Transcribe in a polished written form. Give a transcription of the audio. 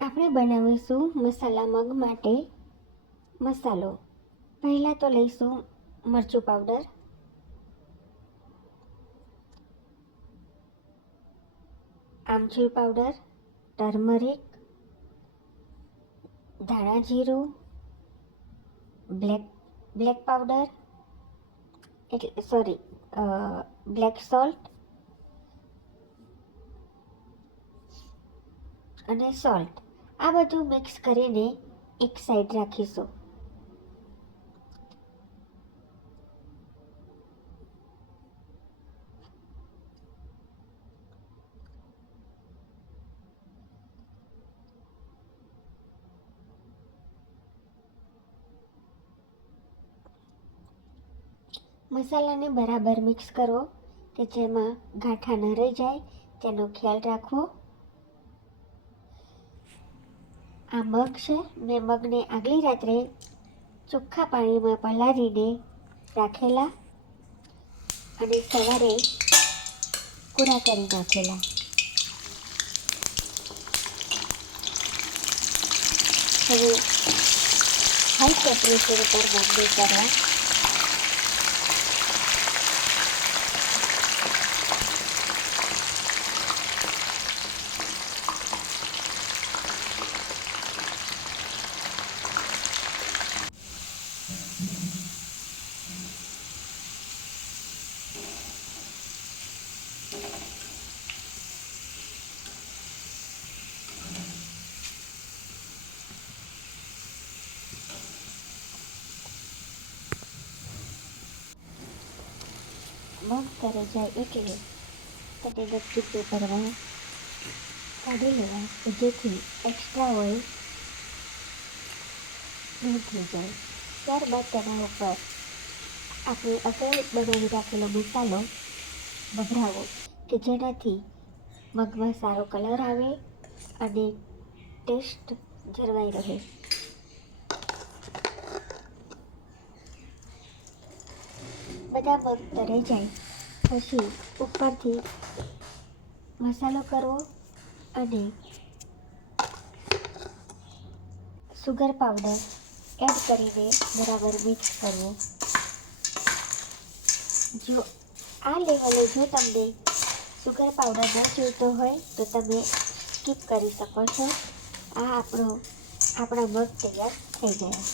આપણે બનાવીશું મસાલા મગ માટે મસાલો. પહેલાં તો લઈશું મરચું પાવડર, આમચૂર પાવડર, ટર્મરિક, ધાણા જીરું, બ્લેક પાવડર બ્લેક સોલ્ટ અને સોલ્ટ. આ બધું મિક્સ કરીને એક સાઈડ રાખીશું. મસાલાને બરાબર મિક્સ કરો કે જેમાં ગાંઠા ન રહી જાય તેનો ખ્યાલ રાખવો. આ મગ છે, મેં મગને આગલી રાત્રે ચોખ્ખા પાણીમાં પલાળીને રાખેલા અને સવારે પૂરા કરી નાખેલા. હવે હાઈ ટેમ્પરેચર ઉપર મગને કરવા. મગ તરે જાય એટલે તેને નક્કી પેપરમાં કાઢી લેવા કે જેથી એક્સ્ટ્રા ઓઇલ દૂર થઈ જાય. ત્યારબાદ તેના ઉપર આપણે અગાઉ બનાવી રાખેલો મસાલો ભભરાવો કે જેનાથી મગમાં સારો કલર આવે અને ટેસ્ટ જળવાઈ રહે. બધા મગ તરાઈ જાય પછી ઉપરથી મસાલો કરવો અને સુગર પાવડર એડ કરીને બરાબર મિક્સ કરવો. જો આ લેવલે જો તમને સુગર પાવડર ન જોઈતો હોય તો તમે સ્કીપ કરી શકો છો. આ આપણા મગ તૈયાર થઈ ગયા.